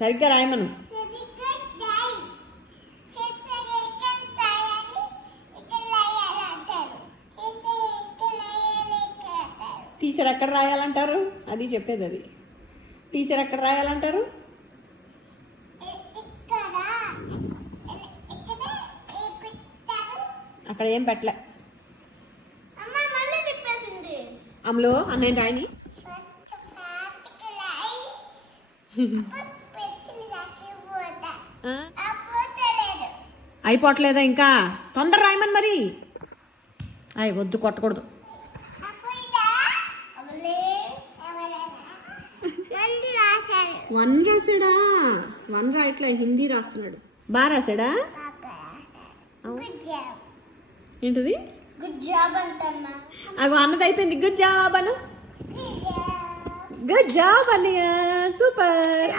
సరిగ్గా రాయమను టీచర్ ఎక్కడ రాయాలంటారు అది చెప్పేది అది టీచర్ ఎక్కడ రాయాలంటారు అక్కడ ఏం పెట్టలే అమ్మలో అన్నయ్య రాయని అయిపోవట్లేదా ఇంకా తొందర రాయమని మరి అయ్యి వద్దు కొట్టకూడదు వన్ రాశాడా వన్ రాయట్లే హిందీ రాస్తున్నాడు బా రాశాడా ఏంటది గుడ్ జాబ్ అంటమ్మా అగో అన్నది అయిపోయింది గుడ్ జాబ్ అను గుడ్ జాబ్ అనియా సూపర్